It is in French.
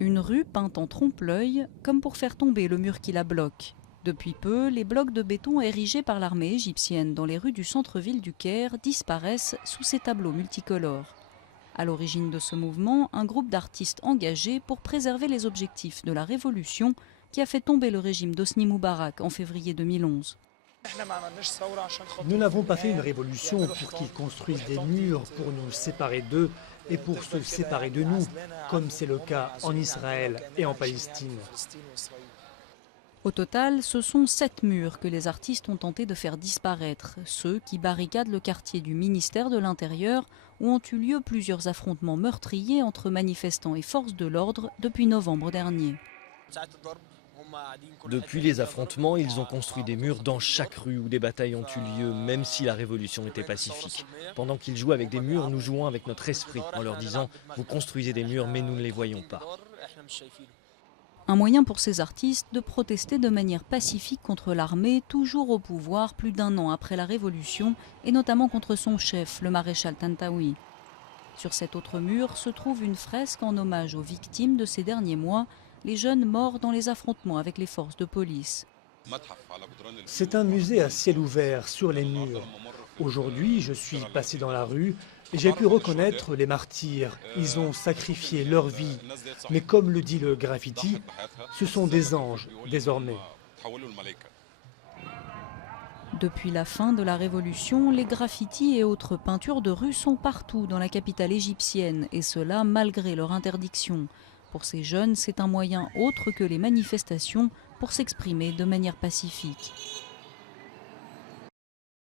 Une rue peinte en trompe-l'œil, comme pour faire tomber le mur qui la bloque. Depuis peu, les blocs de béton érigés par l'armée égyptienne dans les rues du centre-ville du Caire disparaissent sous ces tableaux multicolores. À l'origine de ce mouvement, un groupe d'artistes engagés pour préserver les objectifs de la révolution qui a fait tomber le régime d'Hosni Moubarak en février 2011. Nous n'avons pas fait une révolution pour qu'ils construisent des murs pour nous séparer d'eux et pour se séparer de nous, comme c'est le cas en Israël et en Palestine. Au total, ce sont 7 murs que les artistes ont tenté de faire disparaître, ceux qui barricadent le quartier du ministère de l'Intérieur où ont eu lieu plusieurs affrontements meurtriers entre manifestants et forces de l'ordre depuis novembre dernier. Depuis les affrontements, ils ont construit des murs dans chaque rue où des batailles ont eu lieu, même si la révolution était pacifique. Pendant qu'ils jouent avec des murs, nous jouons avec notre esprit, en leur disant « vous construisez des murs, mais nous ne les voyons pas ». Un moyen pour ces artistes de protester de manière pacifique contre l'armée, toujours au pouvoir plus d'un an après la révolution, et notamment contre son chef, le maréchal Tantawi. Sur cet autre mur se trouve une fresque en hommage aux victimes de ces derniers mois, les jeunes morts dans les affrontements avec les forces de police. C'est un musée à ciel ouvert sur les murs. Aujourd'hui, je suis passé dans la rue et j'ai pu reconnaître les martyrs. Ils ont sacrifié leur vie. Mais comme le dit le graffiti, ce sont des anges désormais. Depuis la fin de la Révolution, les graffitis et autres peintures de rue sont partout dans la capitale égyptienne, et cela malgré leur interdiction. Pour ces jeunes, c'est un moyen autre que les manifestations pour s'exprimer de manière pacifique.